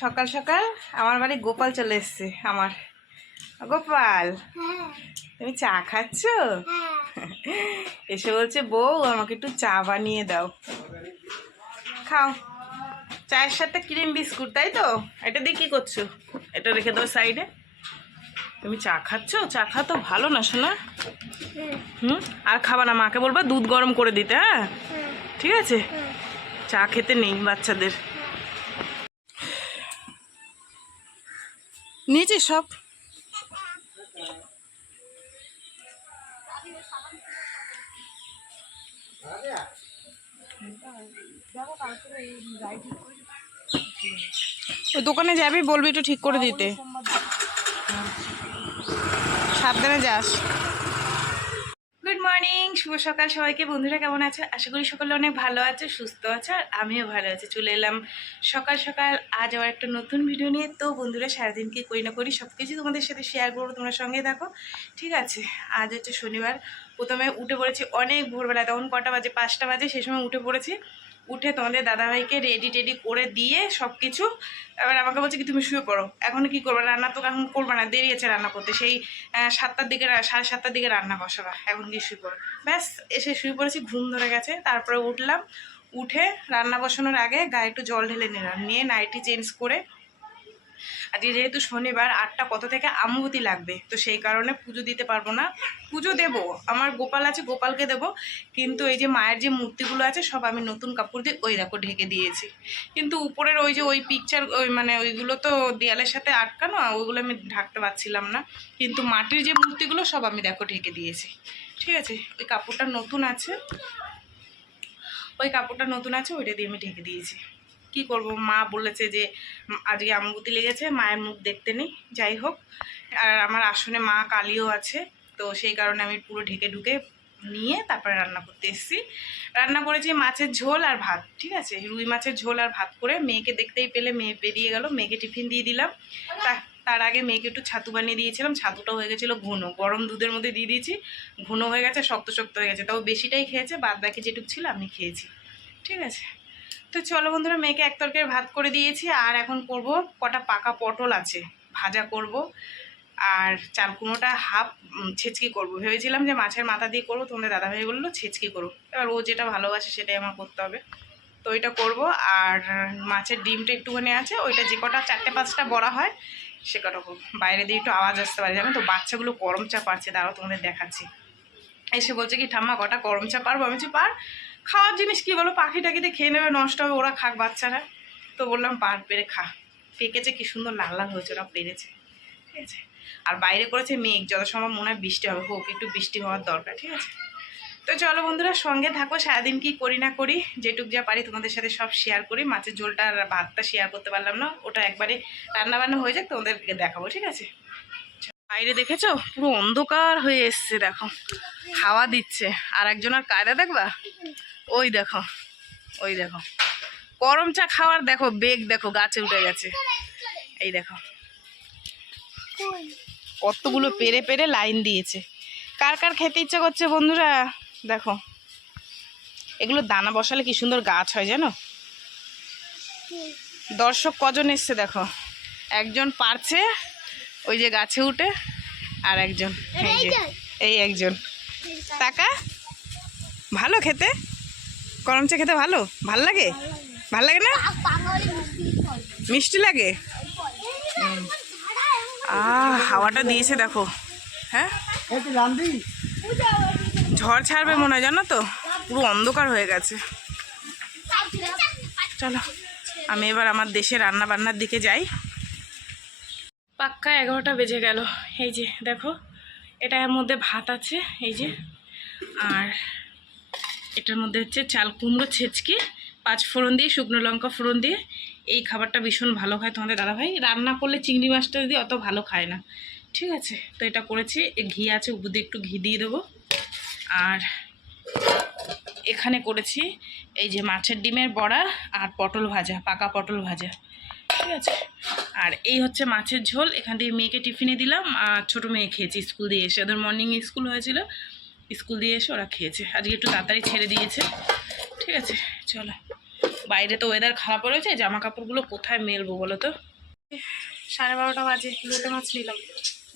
সকাল সকাল আমার বাড়ি গোপাল চলে এসছে। আমার গোপাল, তুমি চা খাচ্ছ? এসে বলছে বউ আমাকে একটু চা বানিয়ে দাও। খাও, চায়ের সাথে ক্রিম বিস্কুট, তাই তো? এটা দিয়ে কি করছো? এটা রেখে দাও সাইডে। তুমি চা খাচ্ছ? চা খাওয়া তো ভালো না শোনা। আর খাবা না, মাকে বলবা দুধ গরম করে দিতে। হ্যাঁ ঠিক আছে, চা খেতে নেই বাচ্চাদের। নিয়েছি সব। ওই দোকানে যাবি, বলবি একটু ঠিক করে দিতে। সাবধানে যাস। গুড মর্নিং, শুভ সকাল সবাইকে। বন্ধুরা কেমন আছে? আশা করি সকলে অনেক ভালো আছে, সুস্থ আছে, আর আমিও ভালো আছি। চলে এলাম সকাল সকাল আজ আবার একটা নতুন ভিডিও নিয়ে। তো বন্ধুরা সারাদিন কি করি না করি সব কিছু তোমাদের সাথে শেয়ার করবো, তোমরা সঙ্গে দেখো ঠিক আছে। আজ হচ্ছে শনিবার। প্রথমে উঠে পড়েছি অনেক ভোরবেলা, তখন কটা বাজে, 5টা বাজে, সেই সময় উঠে পড়েছি। উঠে তোমাদের দাদাভাইকে রেডি টেডি করে দিয়ে সব কিছু, এবার আমাকে বলছে কি তুমি শুয়ে পড়ো। এখন কি করবো, রান্না তো এখন করবো না, দেরি আছে রান্না করতে। সেই 7টার দিকে, 7:30টার দিকে রান্না বসাবা, এখন কি শুয়ে পড়ো। ব্যাস এসে শুয়ে পড়েছি, ঘুম ধরে গেছে। তারপরে উঠলাম, উঠে রান্না বসানোর আগে গায়ে একটু জল ঢেলে নিলাম, নিয়ে নাইটি চেঞ্জ করে। আজকে যেহেতু শনিবার, 8টা কত থেকে আমবতী লাগবে, তো সেই কারণে পুজো দিতে পারবো না। পুজো দেবো, আমার গোপাল আছে, গোপালকে দেবো, কিন্তু এই যে মায়ের যে মূর্তিগুলো আছে সব আমি নতুন কাপড় দিয়ে ওই দেখো ঢেকে দিয়েছি। কিন্তু উপরের ওই যে ওই পিকচার, ওই মানে ওইগুলো তো দেয়ালের সাথে আটকানো, ওইগুলো আমি ঢাকতে পারছিলাম না। কিন্তু মাটির যে মূর্তিগুলো সব আমি দেখো ঢেকে দিয়েছি। ঠিক আছে, ওই কাপড়টা নতুন আছে, ওইটা দিয়ে আমি ঢেকে দিয়েছি। কি করব, মা বলেছে যে আজকে আমবতী লেগেছে, মায়ের মুখ দেখতে নেই। যাই হোক, আর আমার আসনে মা কালীও আছে, তো সেই কারণে আমি পুরো ঢেকে ঢুকে নিয়ে তারপরে রান্না করতে এসেছি। রান্না করেছি মাছের ঝোল আর ভাত। ঠিক আছে, রুই মাছের ঝোল আর ভাত করে, মেয়েকে দেখতেই পেলে, মেয়ে বেরিয়ে গেল, মেয়েকে টিফিন দিয়ে দিলাম। তার আগে মেয়েকে একটু ছাতু বানিয়ে দিয়েছিলাম। ছাতুটা হয়ে গেছিলো ঘন, গরম দুধের মধ্যে দিয়ে দিয়েছি, ঘন হয়ে গেছে, শক্ত শক্ত হয়ে গেছে। তাও বেশিটাই খেয়েছে, বাদ বাকি যেটুকু ছিল আমি খেয়েছি। ঠিক আছে, তো চলো বন্ধুরা, মেয়েকে এক তরকারি ভাত করে দিয়েছি। আর এখন করব, কটা পাকা পটল আছে ভাজা করব, আর চাল কুমড়োটা হাফ ছেচকি করব। ভেবেছিলাম যে মাছের মাথা দিয়ে করবো, তোমাদের দাদাভাই বললো ছেচকি করো। এবার ও যেটা ভালোবাসে সেটাই আমার করতে হবে, তো ওইটা করব। আর মাছের ডিমটা একটুখানি আছে, ওইটা যে কটা 4-5টা বড়া হয় সে কটা করবো। বাইরে দিয়ে একটু আওয়াজ আসতে পারে, জানো তো, বাচ্চাগুলো গরম চা পাচ্ছে, দাঁড়াও তোমাদের দেখাচ্ছি। এসে বলছে কি ঠাম্মা কটা গরম চা পারবো? আমি বলছি পার, খাওয়ার জিনিস কি বলো, পাখি টাকিতে খেয়ে নেবে, নষ্ট হবে, ওরা খাক বাচ্চারা। তো বললাম পার, পেরে খা। পেকেছে, কি সুন্দর লাল লাল হয়েছে, ওরা পেরেছে। ঠিক আছে, আর বাইরে করেছে মেঘ, যত সম্ভব মনে হয় বৃষ্টি হবে, হোক, একটু বৃষ্টি হওয়ার দরকার। ঠিক আছে, তো চলো বন্ধুরা সঙ্গে থাকো, সারাদিন কি করি না করি যেটুক যা পারি তোমাদের সাথে সব শেয়ার করি। মাছের ঝোলটা আর ভাতটা শেয়ার করতে পারলাম না, ওটা একবারে রান্নাবান্না হয়ে যাক তোমাদেরকে দেখাবো। ঠিক আছে, বাইরে দেখেছো পুরো অন্ধকার হয়ে এসছে, দেখো হাওয়া দিচ্ছে। আর একজনের কায়দা দেখবা, ওই দেখো, ওই দেখো গরম চা খাওয়ার, দেখো বেগ দেখো, গাছে উঠে গেছে। এই দেখো কতগুলো পেরে পেরে লাইন দিয়েছে। কার কার খেতে ইচ্ছা করছে বন্ধুরা? দেখো এগুলো দানা বসালে কি সুন্দর গাছ হয় জানো। দর্শক কজন এসছে দেখো, একজন পারছে ওই যে গাছে উঠে, আর একজন এই যে, এই একজন। টাকা ভালো খেতে, গরম চা খেতে ভালো, ভাল লাগে? ভাল লাগে না? মিষ্টি লাগে। হাওয়াটা দিয়েছে দেখো। হ্যাঁ, ঝড় ছাড়বে মনে হয় জানো তো, পুরো অন্ধকার হয়ে গেছে। চলো আমি এবার আমার দেশে রান্না বান্নার দিকে যাই। পাক্কা 11টা বেজে গেল। এই যে দেখো, এটার মধ্যে ভাত আছে, এই যে, আর এটার মধ্যে হচ্ছে চাল কুমড়ো ছেচকি, 5 ফোড়ন দিয়ে, শুকনো লঙ্কা ফোড়ন দিয়ে। এই খাবারটা ভীষণ ভালো খায় তোমাদের দাদাভাই, রান্না করলে চিংড়ি মাছটা দিয়ে অত ভালো খায় না। ঠিক আছে, তো এটা করেছি, ঘি আছে, উপর দিয়ে একটু ঘি দিয়ে দেবো। আর এখানে করেছি এই যে মাছের ডিমের বড়া আর পটল ভাজা, পাকা পটল ভাজা। ঠিক আছে, আর এই হচ্ছে মাছের ঝোল। এখান থেকে মেয়েকে টিফিনে দিলাম, আর ছোটো মেয়ে খেয়েছি স্কুল দিয়ে এসে, ওদের মর্নিং স্কুল হয়েছিল, স্কুল দিয়ে এসে ওরা খেয়েছে। আজকে একটু তাড়াতাড়ি ছেড়ে দিয়েছে। ঠিক আছে, চলো বাইরে তো ওয়েদার খারাপ রয়েছে, জামা কাপড়গুলো কোথায় মেলবো বলো তো। 12:30 বাজে, লোটে মাছ নিলাম,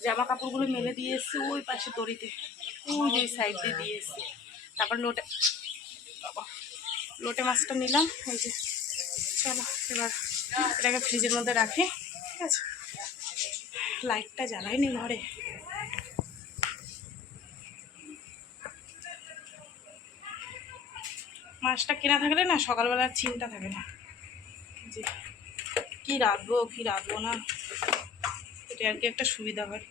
জামা কাপড়গুলো মেলে দিয়ে এসছি ওই পাশে দড়িতে, ওই যে সাইড দিয়ে দিয়ে এসছি। তারপর লোটে মাছটা নিলাম, এই যে। চলো এবার এটাকে ফ্রিজের মধ্যে রাখি, ঠিক আছে। লাইটটা জ্বালাইনি ঘরে। মাছটা কেনা থাকলে না সকালবেলার চিন্তা থাকে না যে কি রাখবো না, এটা আর কি একটা সুবিধা হয়।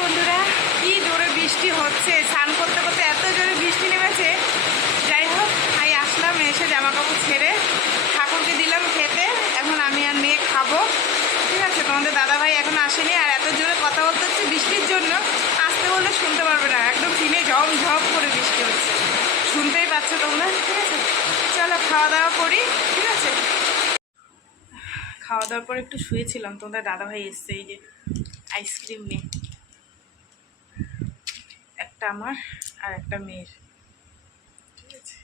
বন্ধুরা কি জোরে বৃষ্টি হচ্ছে, স্নান করতে করতে এত জোরে বৃষ্টি নেমেছে। যাই হোক, আমি আসলাম, এসে জামা কাপড় ছেড়ে ঠাকুরকে দিলাম খেতে। এখন আমি আর মেয়ে খাবো, ঠিক আছে। তোমাদের দাদাভাই এখন আসেনি, আর এত জোরে কথা বলতে হচ্ছে বৃষ্টির জন্য, আসতে বললে শুনতে পারবে না, একদম দিনে ঝপ করে বৃষ্টি হচ্ছে, শুনতেই পাচ্ছ তোমরা, ঠিক আছে। চলো খাওয়া দাওয়া করি, ঠিক আছে। খাওয়া দাওয়ার পর একটু শুয়েছিলাম, তোমাদের দাদাভাই এসছে, এই যে আইসক্রিম নিয়ে, একটা আমার আর একটা মেয়ের, ঠিক আছে।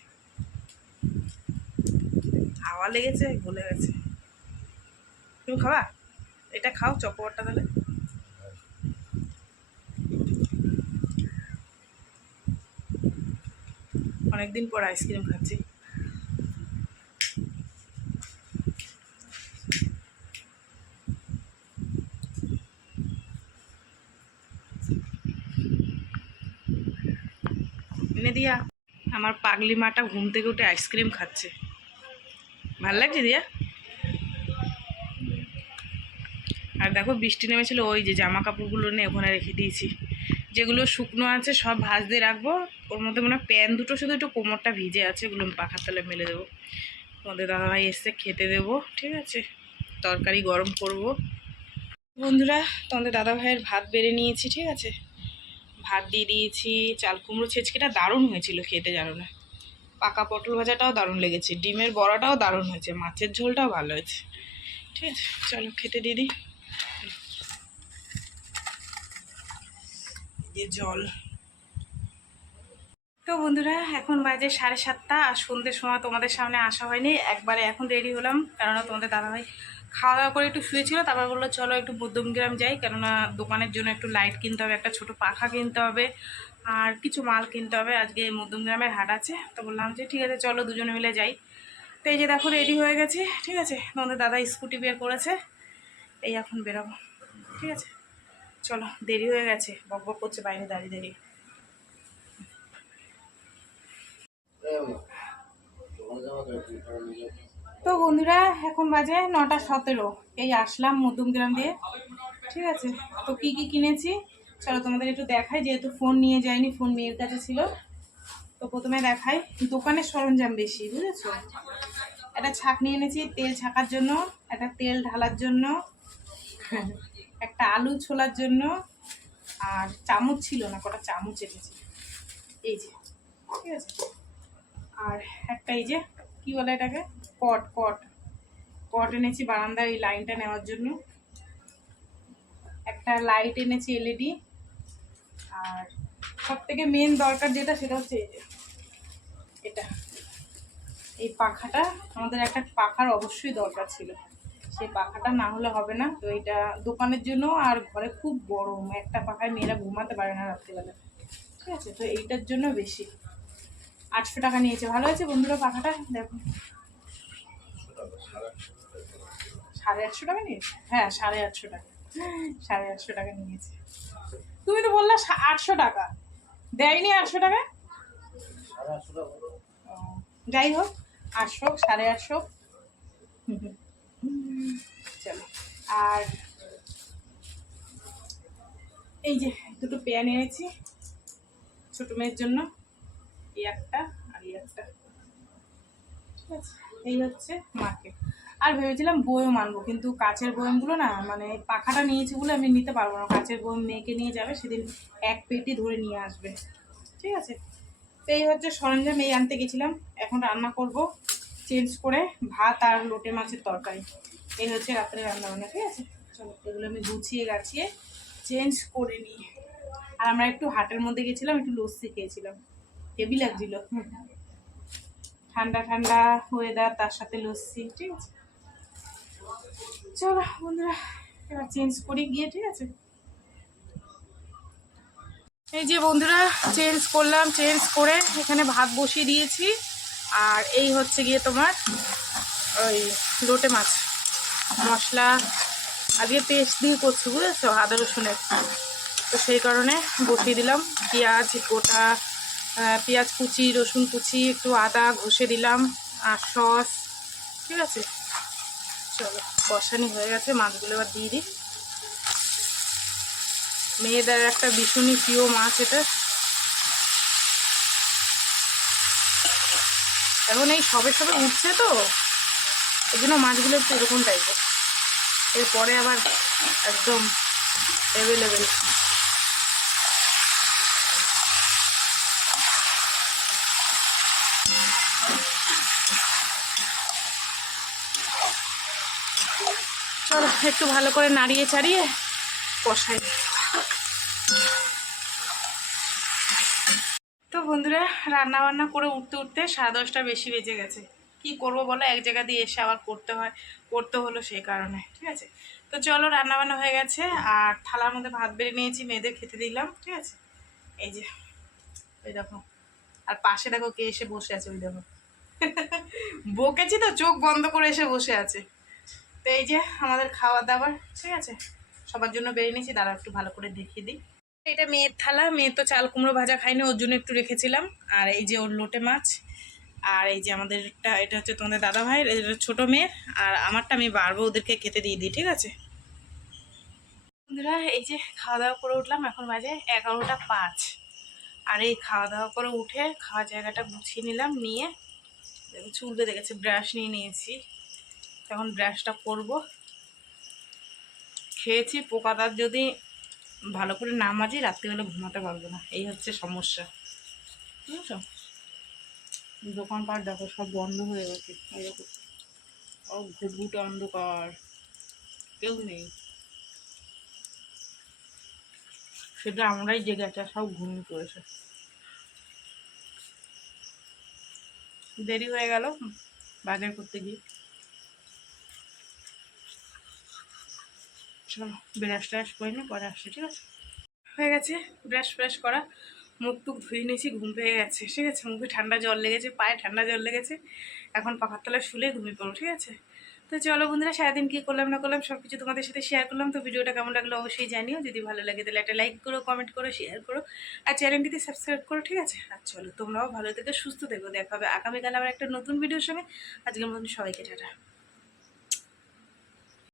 হাওয়া লেগেছে, গলে গেছে। তুমি খাবা? এটা খাও, চকোবারটা তাহলে। অনেকদিন পর আইসক্রিম খাচ্ছি। এনে দিয়া, আমার পাগলি মাটা ঘুম থেকে উঠে আইসক্রিম খাচ্ছে, ভাল লাগছে দিয়া। আর দেখো বৃষ্টি নেমেছিল, ওই যে জামা কাপড়গুলো নিয়ে ওখানে রেখে দিয়েছি, যেগুলো শুকনো আছে সব ভাঁজ দিয়ে রাখবো। ওর মধ্যে মনে হয় প্যান্ট দুটো শুধু একটু কোমরটা ভিজে আছে, ওগুলো পাখার তলে মেলে দেবো। তোমাদের দাদাভাই এসে খেতে দেবো, ঠিক আছে। তরকারি গরম করব। বন্ধুরা তোমাদের দাদাভাইয়ের ভাত বেড়ে নিয়েছি, ঠিক আছে। ভাত দিয়ে দিয়েছি, চাল কুমড়ো ছেচকিটা দারুণ হয়েছিল খেতে, জানো না। পাকা পটল ভাজাটাও দারুণ লেগেছে, ডিমের বড়াটাও দারুণ হয়েছে, মাছের ঝোলটাও ভালো হয়েছে, ঠিক আছে। চলো খেতে দিদি। জল। তো বন্ধুরা এখন বাজে 7:30, আর সন্ধ্যের সময় তোমাদের সামনে আসা হয়নি, একবারে এখন রেডি হলাম, কেননা তোমাদের দাদাভাই খাওয়া দাওয়া করে একটু শুয়েছিল, তারপর বললো চলো একটু মধ্যমগ্রাম যাই, কেননা দোকানের জন্য একটু লাইট কিনতে হবে, একটা ছোট পাখা কিনতে হবে, আর কিছু মাল কিনতে হবে। আজকে মধ্যমগ্রামের হাট আছে, তো বললাম যে ঠিক আছে চলো দুজনে মিলে যাই। তো এই যে দেখো রেডি হয়ে গেছি, ঠিক আছে। তোমাদের দাদা স্কুটি বের করেছে, এই এখন বেরোবো, ঠিক আছে। চলো, দেরি হয়ে গেছে, বক বক করছে বাইরে দাঁড়িয়ে দাঁড়িয়ে। তো বন্ধুরা এখন বাজে 9:17, এই আসলাম মধ্যমগ্রাম দিয়ে, ঠিক আছে। তো কি কি কিনেছি চলো তোমাদের একটু দেখাই, যেহেতু ফোন নিয়ে যাইনি, ফোন মেয়ের কাছে ছিল। তো প্রথমে দেখাই, দোকানের সরঞ্জাম বেশি, বুঝেছো। একটা ছাঁকনি এনেছি তেল ছাকার জন্য, একটা তেল ঢালার জন্য, একটা আলু ছোলার জন্য, আর চামচ ছিল না, কটা চামচ এনেছি, এই যে, ঠিক আছে। আর একটা এই যে কি বলে এটাকে, কট কট কট এনেছি বারান্দার এই লাইনটা নেওয়ার জন্য। একটা লাইট এনেছি এলইডি। আর সব থেকে মেন দরকার যেটা, সেটা হচ্ছে এই যে এটা, এই পাখাটা। আমাদের একটা পাখার অবশ্যই দরকার ছিল, সেই পাখাটা না হলে হবে না। তো এটা দোকানের জন্য, আর ঘরে খুব গরম, একটা পাখায় মেয়েরা ঘুমাতে পারে না রাত্রিবেলা, ঠিক আছে। তো এইটার জন্য বেশি 800 টাকা নিয়েছে। ভালো আছে বন্ধুরা পাখাটা, দেখো 850 টাকা নিয়েছে, হ্যাঁ 850 টাকা, 850 টাকা নিয়েছে। তুমি তো বললা 800 টাকা, দেয়নি 800 টাকা। যাই হোক, 800 850, চলো। আর এই যে দুটো পেন এনেছি ছোট মেয়ের জন্য, এই একটা আর এই একটা, ঠিক আছে। এই হচ্ছে মার্কেট। আর ভেবেছিলাম বয়ম আনবো, কিন্তু কাচের বয়মগুলো না, মানে পাখাটা নিয়েছি বলে আমি নিতে পারবো না, কাচের বয়ম মেয়েকে নিয়ে যাবে, সেদিন এক পেটি ধরে নিয়ে আসবে, ঠিক আছে। তো এই হচ্ছে সরঞ্জাম, এই আনতে গেছিলাম। এখন রান্না করব চেঞ্জ করে ভাত আর লোটে মাছের তরকারি। এই হচ্ছে রাত্রে রান্না বান্না, ঠিক আছে। চলো এগুলো আমি গুছিয়ে গাছিয়ে চেঞ্জ করে নিই। আর আমরা একটু হাটের মধ্যে গেছিলাম, একটু লস্যি খেয়েছিলাম, হেভি লাগছিল। ঠান্ডা ঠান্ডা ওয়েদার, তার সাথে লস্যি, ঠিক আছে। চলো বন্ধুরা এবার চেঞ্জ করি গিয়ে, ঠিক আছে। এই যে বন্ধুরা চেঞ্জ করলাম, চেঞ্জ করে এখানে ভাত বসিয়ে দিয়েছি। আর এই হচ্ছে গিয়ে তোমার ওই লোটে মাছ মশলা আজকে পেস্ট দিয়ে করছি, বুঝেছো, আদা রসুনের। তো সেই কারণে বসিয়ে দিলাম। পেঁয়াজ গোটা, পেঁয়াজ কুচি, রসুন কুচি, একটু আদা ঘষে দিলাম, আর সস, ঠিক আছে। চলো কষানি হয়ে গেছে, মাছগুলো এবার দিয়ে দিই। মেয়েদের একটা ভীষণই প্রিয় মাছ এটা। এখন এই সবে সবে উঠছে তো, এই জন্য মাছগুলো একটু এরকম টাইপের। এরপরে আবার একদম অ্যাভেলেবেল। চলো একটু ভালো করে নাড়িয়ে চাড়িয়ে কষাই। তো বন্ধুরা রান্না বান্না করে উঠতে উঠতে 10:30 বেশি বেজে গেছে। কি করব বলো, এক জায়গা দিয়ে এসে আবার করতে হলো, সেই কারণে, ঠিক আছে। তো চলো রান্না বান্না হয়ে গেছে, আর থালার মধ্যে ভাত বেড়ে নিয়েছি, মেয়েদের খেতে দিলাম, ঠিক আছে। এই যে ওই দেখো, আর পাশে দেখো কে এসে বসে আছে, ওই দেখো। বকেছি তো, চোখ বন্ধ করে এসে বসে আছে। তো এই যে আমাদের খাওয়া দাওয়ার, ঠিক আছে, সবার জন্য বেড়ে নিয়েছি। দাঁড়া একটু ভালো করে দেখিয়ে দিই। এটা মেয়ের থালা, মেয়ে তো চাল কুমড়ো ভাজা খাইনি, ওর জন্য একটু রেখেছিলাম। আর এই যে ওর লোটে মাছ, আর এই যে আমাদের এটা হচ্ছে তোমাদের দাদা ভাইয়ের, এটা ছোটো মেয়ের, আর আমারটা আমি বারবার ওদেরকে খেতে দিয়ে দিই, ঠিক আছে। বন্ধুরা এই যে খাওয়া দাওয়া করে উঠলাম, এখন বাজে 11টা 5। আর এই খাওয়া দাওয়া করে উঠে খাওয়ার জায়গাটা গুছিয়ে নিলাম, নিয়ে চুল বেঁধে গেছে, ব্রাশ নিয়ে নিয়েছি। তখন ব্রাশটা করব। খেয়েছি, পোকাদার যদি ভালো করে না মাজি রাত্রিবেলা ঘুমাতে পারবো না, এই হচ্ছে সমস্যা, বুঝেছো। দোকানপাট দেখো সব বন্ধ হয়ে গেছে, এরকম ঘুটঘুটে অন্ধকার, কেউ নেই। সেটা আমরাই জেগে আছি, সব ঘুমিয়ে পড়েছে। দেরি হয়ে গেল বাজার করতে গিয়ে। চলো ব্রাশ ট্রাশ করে নি, পরে আসছি, ঠিক আছে। হয়ে গেছে ব্রাশ ফ্রাশ করা, মুখ টুক ধুয়ে নিয়েছি, ঘুম পেয়ে গেছে, ঠিক আছে। মুখে ঠান্ডা জল লেগেছে, পায়ে ঠান্ডা জল লেগেছে, এখন পাখার তলায় শুলে ঘুমিয়ে পড়ো, ঠিক আছে। তো চলো বন্ধুরা সারাদিন কী করলাম না করলাম সব কিছু তোমাদের সাথে শেয়ার করলাম। তো ভিডিওটা কেমন লাগলো অবশ্যই জানিও, যদি ভালো লাগে তাহলে একটা লাইক করো, কমেন্ট করো, শেয়ার করো, আর চ্যানেলটিতে সাবস্ক্রাইব করো, ঠিক আছে। আর চলো তোমরাও ভালো থেকে সুস্থ থেকো, দেখা হবে আগামীকাল আবার একটা নতুন ভিডিওর সঙ্গে। আজকের মতন সবাইকে টাটা।